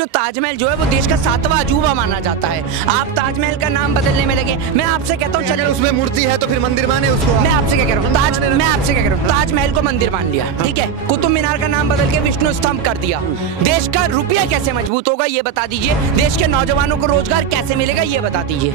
जो ताजमहल जो है वो देश का 7वां अजूबा माना जाता है। आप ताजमहल का नाम बदलने में लगे। मैं आपसे कहता हूँ चलो, उसमें मूर्ति है तो फिर मंदिर माने उसको। मैं आपसे क्या कह रहा हूँ, ताजमहल को मंदिर मान लिया, ठीक है। कुतुब मीनार का नाम बदल के विष्णु स्तंभ कर दिया। देश का रुपया कैसे मजबूत होगा ये बता दीजिए। देश के नौजवानों को रोजगार कैसे मिलेगा ये बता दीजिए।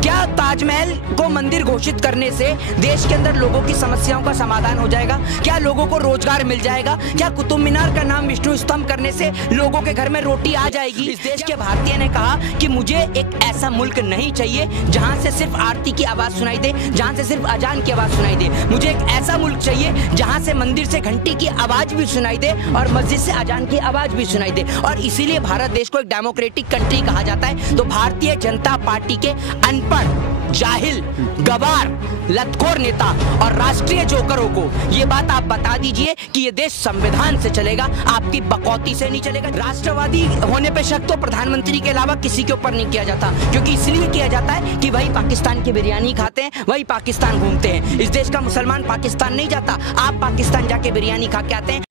क्या ताजमहल को मंदिर घोषित करने से देश के अंदर लोगों की समस्याओं का समाधान हो जाएगा? क्या लोगों को रोजगार मिल जाएगा? क्या कुतुब मीनार का नाम विष्णु स्तंभ करने से लोगों के घर में रोटी आ जाएगी? इस देश के भारतीय ने कहा कि मुझे एक ऐसा मुल्क नहीं चाहिए जहां से सिर्फ आरती की आवाज सुनाई दे, जहां से सिर्फ अजान की आवाज सुनाई दे। मुझे एक ऐसा मुल्क चाहिए जहां से मंदिर से घंटी की आवाज भी सुनाई दे और मस्जिद से अजान की आवाज भी सुनाई दे। और इसीलिए भारत देश को एक डेमोक्रेटिक कंट्री कहा जाता है। तो भारतीय जनता पार्टी के अनपढ़, जाहिल, गवार, लतखोर नेता और राष्ट्रीय जोकरों को ये बात आप बता दीजिए कि ये देश संविधान से चलेगा, आपकी बकौती से नहीं चलेगा। राष्ट्रवादी होने पे शक तो प्रधानमंत्री के अलावा किसी के ऊपर नहीं किया जाता, क्योंकि इसलिए किया जाता है कि वही पाकिस्तान की बिरयानी खाते हैं, वही पाकिस्तान घूमते हैं। इस देश का मुसलमान पाकिस्तान नहीं जाता, आप पाकिस्तान जाके बिरयानी खा के आते हैं।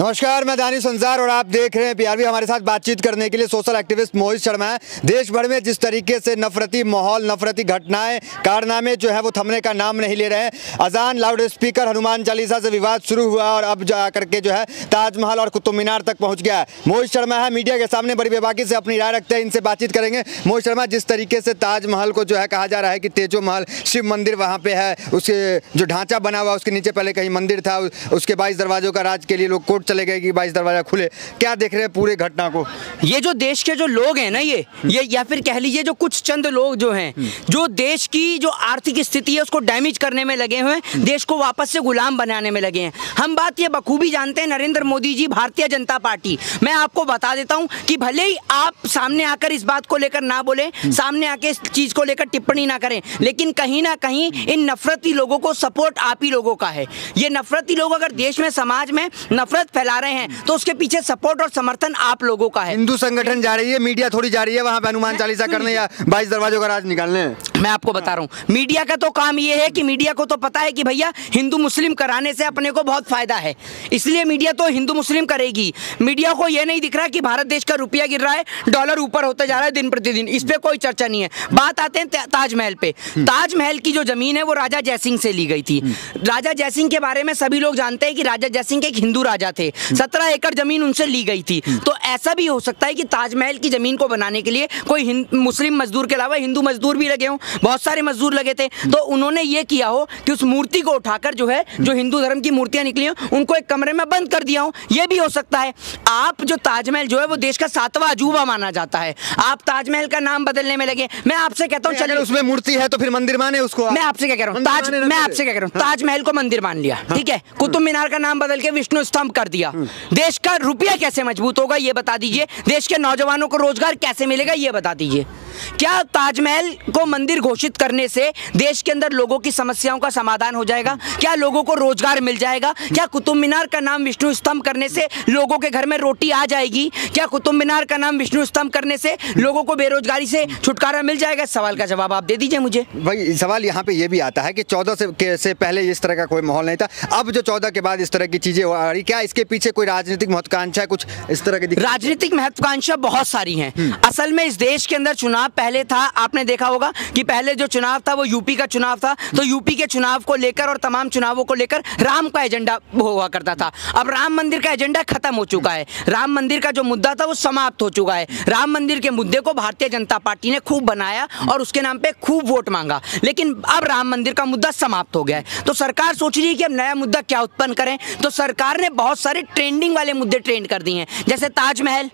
नमस्कार, मैं दानिश संसार और आप देख रहे हैं PRV। हमारे साथ बातचीत करने के लिए सोशल एक्टिविस्ट मोहित शर्मा है। देश भर में जिस तरीके से नफरती माहौल, नफरती घटनाएं, कारनामे जो है वो थमने का नाम नहीं ले रहे हैं। अजान, लाउड स्पीकर, हनुमान चालीसा से विवाद शुरू हुआ और अब जा करके जो है ताजमहल और कुतुब मीनार तक पहुंच गया है। मोहित शर्मा है, मीडिया के सामने बड़ी बेबाकी से अपनी राय रखते हैं, इनसे बातचीत करेंगे। मोहित शर्मा, जिस तरीके से ताजमहल को जो है कहा जा रहा है कि तेजो महल शिव मंदिर वहाँ पे है, उसके जो ढांचा बना हुआ उसके नीचे पहले कहीं मंदिर था, उसके 22 दरवाजों का राज के लिए लोग कोर्ट चले गए कि 22 दरवाजा खुले। क्या देख रहे हैं पूरे घटना को? ये जो देश के जो लोग हैं ना, ये या फिर कह लीजिए जो कुछ चंद लोग जो हैं, जो देश की जो आर्थिक स्थिति है उसको डैमेज करने में लगे हुए हैं, देश को वापस से गुलाम बनाने में लगे हैं। हम बात ये बखूबी जानते हैं, नरेंद्र मोदी जी, भारतीय जनता पार्टी। मैं आपको बता देता हूं कि भले ही आप सामने आकर इस बात को लेकर ना बोले, सामने आके इस चीज को लेकर टिप्पणी ना करें, लेकिन कहीं ना कहीं इन नफरती लोगों को सपोर्ट आप ही लोगों का है। ये नफरती लोग अगर देश में, समाज में नफरत फैला रहे हैं तो उसके पीछे सपोर्ट और समर्थन आप लोगों का है। हिंदू संगठन जा रही है, मीडिया थोड़ी जा रही है वहां पे हनुमान चालीसा करने या 22 दरवाजों का राज निकालने। मैं आपको बता रहा हूं, मीडिया का तो काम ये है कि मीडिया को तो पता है कि भैया हिंदू मुस्लिम कराने से अपने को बहुत फायदा है, इसलिए मीडिया तो हिंदू मुस्लिम करेगी। मीडिया को यह नहीं दिख रहा कि भारत देश का रुपया गिर रहा है, डॉलर ऊपर होता जा रहा है दिन प्रतिदिन, इस पे कोई चर्चा नहीं है। बात आते हैं ताजमहल पे। ताजमहल की जो जमीन है वो राजा जयसिंह से ली गई थी। राजा जयसिंह के बारे में सभी लोग जानते हैं कि राजा जयसिंह एक हिंदू राजा थे, 17 एकड़ जमीन उनसे ली गई थी। तो ऐसा भी हो सकता है कि ताजमहल की जमीन को बनाने के लिए कोई मुस्लिम मजदूर के अलावा हिंदू मजदूर भी लगे हों, बहुत सारे मजदूर लगे थे। तो उन्होंने ये किया हो कि उस मूर्ति को उठाकर जो है, जो हिंदू धर्म की मूर्तियां निकली हो, उनको एक कमरे में बंद कर दिया हो, ये भी हो सकता है। आप जो ताजमहल जो है वो देश का 7वां अजूबा माना जाता है, आप ताजमहल का नाम बदलने में लगे। मैं आपसे कहता हूँ चलो, उसमें मूर्ति है तो फिर मंदिर माने उसको। मैं आपसे क्या कह रहा हूँ, ताजमहल को मंदिर मान लिया, ठीक है। कुतुब मीनार का नाम बदल के विष्णु स्तंभ कर दिया। देश का रुपया कैसे मजबूत होगा ये बता दीजिए। देश के नौजवानों को रोजगार कैसे मिलेगा ये बता दीजिए। क्या ताजमहल को मंदिर घोषित करने से देश के अंदर लोगों की समस्याओं का समाधान हो जाएगा? क्या लोगों को रोजगार मिल जाएगा? क्या कुतुब मीनार का नाम विष्णु स्तंभ करने से लोगों के घर में रोटी आ जाएगी? क्या कुतुब मीनार का नाम विष्णु स्तंभ करने से लोगों को बेरोजगारी से छुटकारा मिल जाएगा? सवाल का जवाब आप दे दीजिए मुझे। भाई सवाल यहाँ पे ये भी आता है कि 14 से पहले इस तरह का कोई माहौल नहीं था, अब जो 14 के बाद इस तरह की चीजें आ रही, क्या इसके पीछे कोई राजनीतिक महत्वाकांक्षा है? कुछ इस तरह की राजनीतिक महत्वाकांक्षा बहुत सारी हैं। असल में इस देश के अंदर चुनाव पहले था, आपने देखा होगा कि पहले जो चुनाव था वो यूपी का चुनाव था, तो यूपी के चुनाव को लेकर और तमाम चुनावों को लेकर राम का एजेंडा हुआ करता था। अब राम मंदिर का एजेंडा खत्म हो चुका है, राम मंदिर का जो मुद्दा था वो समाप्त हो चुका है। राम मंदिर के मुद्दे को भारतीय जनता पार्टी ने खूब बनाया और उसके नाम पे खूब वोट मांगा, लेकिन अब राम मंदिर का मुद्दा समाप्त हो गया है। तो सरकार सोच रही है कि अब नया मुद्दा क्या उत्पन्न करें, तो सरकार ने बहुत सारे ट्रेंडिंग वाले मुद्दे ट्रेंड कर दिए हैं, जैसे ताजमहल,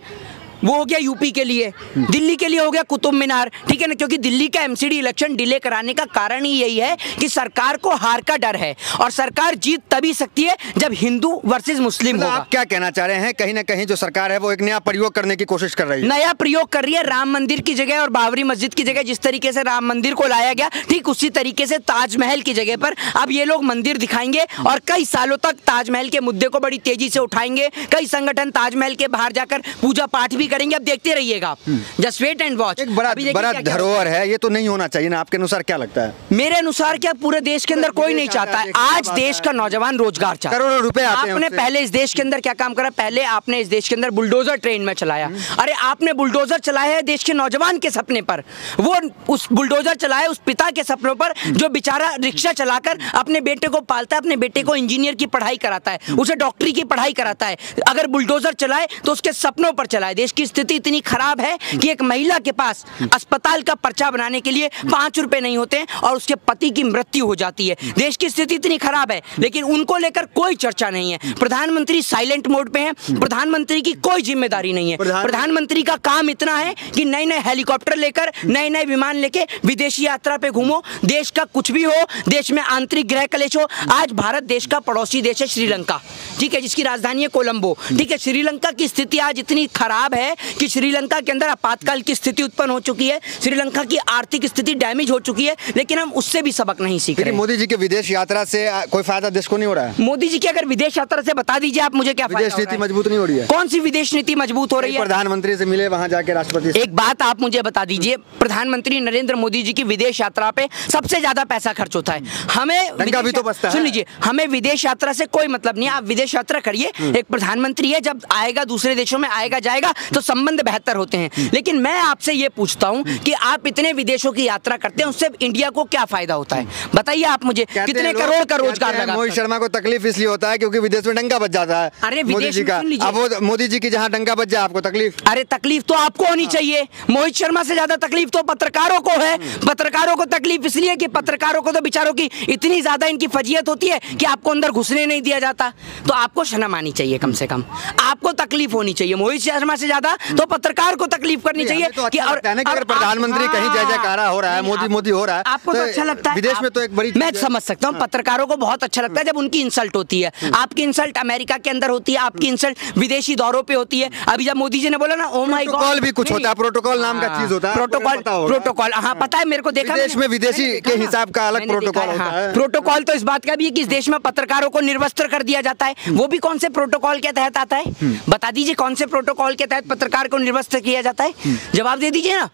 वो हो गया यूपी के लिए, दिल्ली के लिए हो गया कुतुब मीनार, ठीक है ना, क्योंकि दिल्ली का एमसीडी इलेक्शन डिले कराने का कारण ही यही है कि सरकार को हार का डर है और सरकार जीत तभी सकती है जब हिंदू वर्सेस मुस्लिम होगा। आप क्या कहना चाह रहे हैं? कहीं ना कहीं जो सरकार है वो एक नया प्रयोग करने की कोशिश कर रही है, नया प्रयोग कर रही है। राम मंदिर की जगह और बाबरी मस्जिद की जगह जिस तरीके से राम मंदिर को लाया गया, ठीक उसी तरीके से ताजमहल की जगह पर अब ये लोग मंदिर दिखाएंगे और कई सालों तक ताजमहल के मुद्दे को बड़ी तेजी से उठाएंगे। कई संगठन ताजमहल के बाहर जाकर पूजा पाठ भी करेंगे, अब देखते रहिएगा आप, जस्ट वेट एंड वॉच। एक बड़ा धरोहर है, ये तो नहीं होना चाहिए ना, आपके अनुसार क्या लगता है? मेरे अनुसार क्या पूरे देश के अंदर कोई नहीं चाहता है। आज देश का नौजवान रोजगार चाहता है, करोड़ों रुपए आते हैं आपने उससे। पहले इस देश के अंदर क्या काम करा? पहले आपने इस देश के अंदर बुलडोजर ट्रेन में चलाया। अरे आपने बुलडोजर चलाया है देश के नौजवान के सपने पर, वो उस बुलडोजर चलाया उस पिता के सपनों पर जो बेचारा रिक्शा चलाकर अपने बेटे को पालता है, अपने बेटे को इंजीनियर की पढ़ाई कराता है, उसे डॉक्टरी की पढ़ाई कराता है। अगर बुलडोजर चलाए तो उसके सपनों पर चलाए। देश की स्थिति इतनी खराब है कि एक महिला के पास अस्पताल का पर्चा बनाने के लिए 5 रुपए नहीं होते हैं और उसके पति की मृत्यु हो जाती है। देश की स्थिति इतनी खराब है, लेकिन उनको लेकर कोई चर्चा नहीं है। प्रधानमंत्री साइलेंट मोड पे हैं, प्रधानमंत्री की कोई जिम्मेदारी नहीं है। प्रधानमंत्री का काम इतना है कि नए नए हेलीकॉप्टर लेकर, नए नए विमान लेके विदेशी यात्रा पे घूमो। देश का कुछ भी हो, देश में आंतरिक गृह कलेश हो। आज भारत देश का पड़ोसी देश है श्रीलंका, ठीक है, जिसकी राजधानी है कोलंबो, ठीक है। श्रीलंका की स्थिति आज इतनी खराब है कि श्रीलंका के अंदर आपातकाल की स्थिति उत्पन्न हो चुकी है, श्रीलंका की आर्थिक स्थिति डैमेज हो चुकी है, लेकिन हम उससे भी सबक नहीं सीख रहे। मोदी जी के विदेश यात्रा से कोई फायदा देश को नहीं हो रहा है? मोदी जी की अगर विदेश यात्रा से बता दीजिए आप मुझे क्या फायदा विदेश नीति मजबूत नहीं हो रही है? कौन सी विदेश नीति मजबूत हो रही है? प्रधानमंत्री से मिले वहां जाके राष्ट्रपति। एक बात आप मुझे बता दीजिए, प्रधानमंत्री नरेंद्र मोदी जी की विदेश यात्रा पे सबसे ज्यादा पैसा खर्च होता है। हमें भी तो बचता है। सुन लीजिए, हमें विदेश यात्रा से कोई मतलब नहीं है। आप विदेश यात्रा करिए, एक प्रधानमंत्री है, जब आएगा दूसरे देशों में आएगा जाएगा तो संबंध बेहतर होते हैं। लेकिन मैं आपसे ये पूछता हूं कि आप इतने विदेशों की यात्रा करते हैं, उससे इंडिया को क्या फायदा होता है? बताइए आप मुझे, कितने करोड़ का रोजगार लगा? मोहित शर्मा को तकलीफ इसलिए होता है क्योंकि विदेश में डंका बच जाता है। अरे मोदी जी का, अब वो मोदी जी की जहाँ डंका बच जाए आपको तकलीफ? अरे तकलीफ तो आपको होनी चाहिए। मोहित शर्मा से ज्यादा तकलीफ तो पत्रकारों को है। पत्रकारों को तकलीफ इसलिए कि पत्रकारों को तो बेचारों की इतनी ज्यादा इनकी फजीयत होती है कि आपको अंदर घुसने नहीं दिया जाता। तो आपको शर्म आनी चाहिए, कम से कम आपको तकलीफ होनी चाहिए। मोहित शर्मा से ज्यादा तो पत्रकार को तकलीफ करनी चाहिए तो कि अगर प्रधानमंत्री कहीं जय जयकारा हो रहा है, मोदी मोदी हो रहा है, आपको तो अच्छा लगता है। विदेश में तो एक बड़ी, मैं समझ सकता हूँ, पत्रकारों को बहुत अच्छा लगता है जब उनकी इंसल्ट होती है। आपकी इंसल्ट अमेरिका के अंदर होती है, आपकी इंसल्ट विदेशी दौरों पे होती है। अभी जब मोदी जी ने बोला ना, ओ माय गॉड, प्रोटोकॉल भी कुछ होता है, प्रोटोकॉल नाम का चीज होता है, प्रोटोकॉल, हाँ पता है मेरे को, देखा विदेश में विदेशी के हिसाब का अलग प्रोटोकॉल होता है। प्रोटोकॉल तो इस बात का भी है कि इस देश में पत्रकारों को निर्वस्त्र कर दिया जाता है। वो भी कौन से प्रोटोकॉल के तहत आता है? बता दीजिए कौन से प्रोटोकॉल के तहत पत्रकार को निर्वस्त्र किया जाता है? जवाब दे दीजिए ना।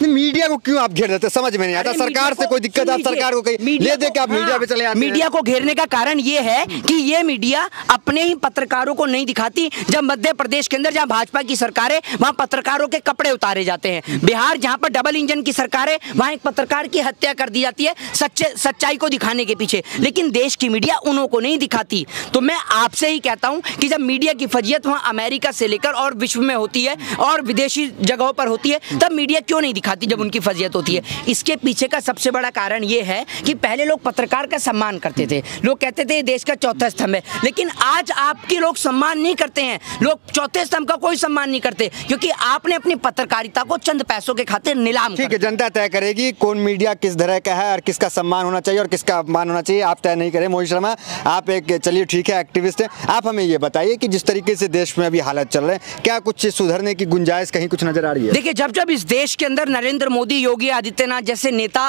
मीडिया को क्यों आप घेर देते, समझ में नहीं आता। सरकार से कोई दिक्कत, आप सरकार को कहीं ले दे के आप मीडिया पे चले आते हैं। मीडिया को घेरने का कारण ये है कि ये मीडिया अपने ही पत्रकारों को नहीं दिखाती। जब मध्य प्रदेश के अंदर जहां भाजपा की सरकार है वहां पत्रकारों के कपड़े उतारे जाते हैं। बिहार जहां पर डबल इंजन की सरकार है वहां एक पत्रकार की हत्या कर दी जाती है सच्चाई को दिखाने के पीछे, लेकिन देश की मीडिया उन्हों को नहीं दिखाती। तो मैं आपसे ही कहता हूं कि जब मीडिया की फजीयत वहां अमेरिका से लेकर और विश्व में होती है और विदेशी जगहों पर होती है, तब मीडिया क्यों नहीं दिखाती जब उनकी फजीयत होती है? इसके पीछे का सबसे बड़ा कारण यह है कि पहले लोग पत्रकार का सम्मान करते थे, लोग कहते थे देश का चौथा स्तंभ है, लेकिन आज आपके लोग सम्मान नहीं करते हैं। लोग चौथे स्तंभ का कोई सम्मान नहीं करते क्योंकि आपने अपनी पत्रकारिता को चंद पैसों के खातिर नीलाम ठीक है, जनता तय करेगी कौन मीडिया किस तरह का है और किसका सम्मान होना चाहिए और किसका अपमान होना चाहिए, आप तय नहीं करें। मोहित शर्मा, आप एक, चलिए ठीक है, एक्टिविस्ट हैं, आप हमें ये बताइए कि जिस तरीके से देश में अभी हालत चल रहे हैं, क्या कुछ सुधरने की गुंजाइश कहीं कुछ नजर आ रही है? देखिए, जब जब इस देश के अंदर नरेंद्र मोदी, योगी आदित्यनाथ जैसे नेता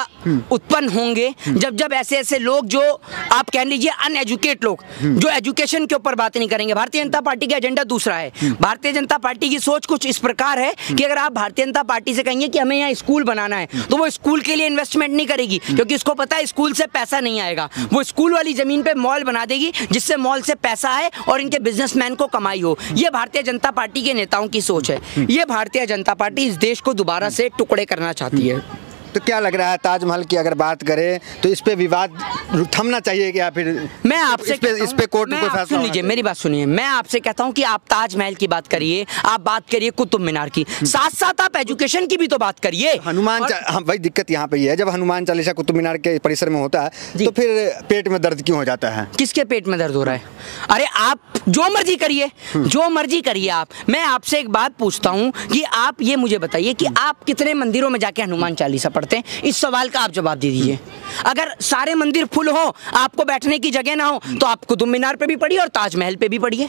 उत्पन्न होंगे, जब जब ऐसे ऐसे लोग जो आप कह लीजिए अनएजुकेट लोग, जो एजुकेशन के ऊपर बात नहीं करेंगे। भारतीय जनता पार्टी का एजेंडा दूसरा है। भारतीय जनता पार्टी की सोच कुछ इस प्रकार है कि अगर आप भारतीय जनता पार्टी से कहेंगे कि हमें यहाँ स्कूल बनाना है, तो वो स्कूल के लिए इन्वेस्टमेंट नहीं करेगी क्योंकि उसको पता है स्कूल से पैसा नहीं आएगा। वो स्कूल वाली जमीन पे मॉल बना देगी जिससे मॉल से पैसा आए और इनके बिजनेसमैन को कमाई हो। ये भारतीय जनता पार्टी के नेताओं की सोच है। ये भारतीय जनता पार्टी इस देश को दोबारा से टुकड़े करना चाहती है। तो क्या लग रहा है, ताजमहल की अगर बात करें तो इस पे विवाद थमना चाहिए या फिर मैं आपसे इस पे कोर्ट में कोई फैसला? सुन लीजिए, मेरी बात सुनिए, मैं आपसे कहता हूं कि आप ताजमहल की बात करिए, आप बात करिए कुतुब मीनार की, साथ साथ आप एजुकेशन की भी तो बात करिए। हनुमान हाँ भाई, दिक्कत यहाँ पे है, जब हनुमान चालीसा कुतुब मीनार के परिसर में होता है तो फिर पेट में दर्द क्यों हो जाता है? किसके पेट में दर्द हो रहा है? अरे आप जो मर्जी करिए, जो मर्जी करिए आप। मैं आपसे एक बात पूछता हूँ कि आप ये मुझे बताइए कि आप कितने मंदिरों में जाके हनुमान चालीसा पड़ते हैं? इस सवाल का आप जवाब दे दीजिए। अगर सारे मंदिर फुल हो, आपको बैठने की जगह ना हो, तो आप कुतुब मीनार पे भी पढ़िए और ताजमहल पे भी पढ़िए,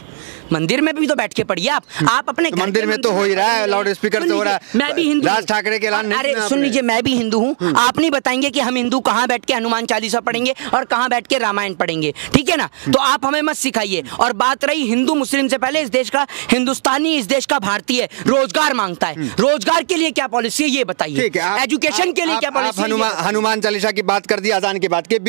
मंदिर में भी तो बैठ के पढ़िए। आप अपने तो मंदिर में तो हो ही रहा है, लाउड स्पीकर से हो रहा है। मैं भी हिंदू, राज ठाकरे के ऐलान नहीं अरे सुना सुन आपने? लीजिए, मैं भी हिंदू हूँ। आप नहीं बताएंगे कि हम हिंदू कहाँ बैठ के हनुमान चालीसा पढ़ेंगे और कहाँ बैठ के रामायण पढ़ेंगे, ठीक है ना? तो आप हमें मत सिखाइए। और बात रही हिंदू मुस्लिम से, पहले इस देश का हिंदुस्तानी, इस देश का भारतीय रोजगार मांगता है, रोजगार के लिए क्या पॉलिसी है ये बताइए, एजुकेशन के लिए क्या पॉलिसी है? हनुमान चालीसा की बात कर दी, अजान की बात की।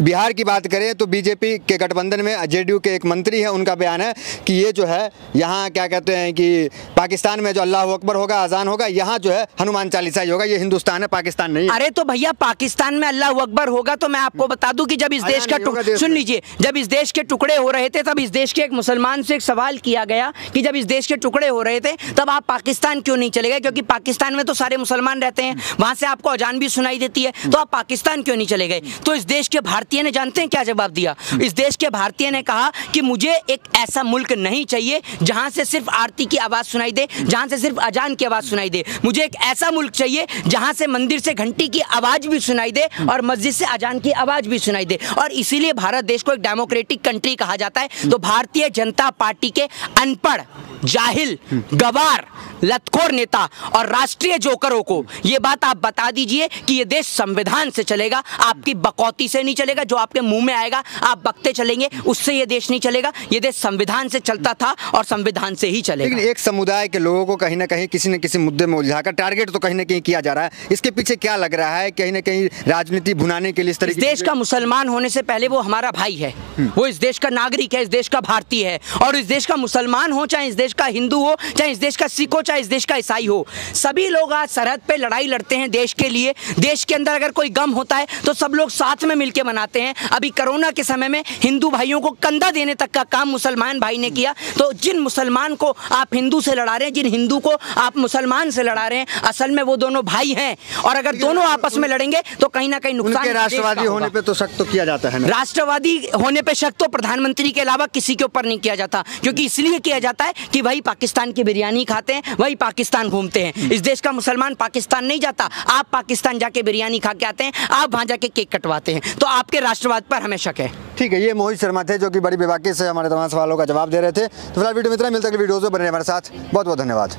बिहार की बात करें तो बीजेपी के गठबंधन में जेडीयू के एक मंत्री है, उनका बयान है कि ये जो है यहाँ क्या कहते हैं कि पाकिस्तान में जो अल्लाह अकबर होगा, अजान होगा, यहाँ जो है हनुमान चालीसा ही होगा, ये हिंदुस्तान है, पाकिस्तान नहीं है। अरे तो भैया पाकिस्तान में अल्लाह अकबर होगा तो मैं आपको बता दूं कि जब इस देश का सुन लीजिए, जब इस देश के टुकड़े हो रहे थे तब इस देश के एक मुसलमान से एक सवाल किया गया कि जब इस देश के टुकड़े हो रहे थे तब आप पाकिस्तान क्यों नहीं चले गए? क्योंकि पाकिस्तान में तो सारे मुसलमान रहते हैं, वहां से आपको अजान भी सुनाई देती है, तो आप पाकिस्तान क्यों नहीं चले गए? तो इस देश के भारतीय ने जानते हैं क्या जवाब दिया? इस देश के भारतीय ने कहा कि मुझे एक ऐसा मुल्क नहीं चाहिए जहां से सिर्फ आरती की आवाज सुनाई दे, जहां से सिर्फ अजान की आवाज सुनाई दे। मुझे एक ऐसा मुल्क चाहिए जहां से मंदिर से घंटी की आवाज भी सुनाई दे और मस्जिद से अजान की आवाज भी सुनाई दे। और इसीलिए भारत देश को एक डेमोक्रेटिक कंट्री कहा जाता है। तो भारतीय जनता पार्टी के अनपढ़, जाहिल, गवार, लतखोर नेता और राष्ट्रीय जोकरों को ये बात आप बता दीजिए कि ये देश संविधान से चलेगा, आपकी बकौती से नहीं चलेगा। जो आपके मुंह में आएगा आप बकते चलेंगे, उससे ये देश नहीं चलेगा। ये देश संविधान से चलता था और संविधान से ही चलेगा। लेकिन एक समुदाय के लोगों को कहीं ना कहीं किसी न किसी मुद्दे में उलझाकर टारगेट तो कहीं ना कहीं किया जा रहा है। इसके पीछे क्या लग रहा है? कहीं ना कहीं राजनीति भुनाने के लिए इस तरीके देश का मुसलमान होने से पहले वो हमारा भाई है, वो इस देश का नागरिक है, इस देश का भारतीय है। और इस देश का मुसलमान हो, चाहे इस देश का हिंदू हो, चाहे इस देश का सिख हो, चाहे इस देश का ईसाई हो, सभी लोग आज सरहद पे लड़ाई लड़ते हैं देश के लिए। देश के अंदर अगर कोई गम होता है तो सब लोग साथ में मिलकर मनाते हैं। अभी कोरोना के समय में हिंदू भाइयों को कंधा देने तक का काम मुसलमान भाई ने किया। तो जिन मुसलमान को आप हिंदू से लड़ा रहे हैं, जिन हिंदू को आप मुसलमान से लड़ा रहे हैं, असल में वो दोनों भाई हैं। और अगर दोनों आपस में लड़ेंगे तो कहीं ना कहीं नुकसान। राष्ट्रवादी होने पे तो शक तो किया जाता है ना? राष्ट्रवादी होने पे शक तो प्रधानमंत्री के अलावा किसी के ऊपर नहीं किया जाता, क्योंकि इसलिए किया जाता है कि वही पाकिस्तान की बिरयानी खाते हैं, वही पाकिस्तान घूमते हैं। इस देश का मुसलमान पाकिस्तान नहीं जाता। आप पाकिस्तान जाके बिरयानी खा के आते हैं, आप वहां जाके केक कटवाते हैं। तो आपके राष्ट्रवाद पर हमें शक है। ठीक है, ये मोहित शर्मा थे जो कि बड़ी बेबाकी से हमारे तमाम सवालों का जवाब दे रहे थे। तो फिलहाल वीडियो मित्र मिलते अगली वीडियोज़ में बने रहिए हमारे साथ। बहुत बहुत धन्यवाद।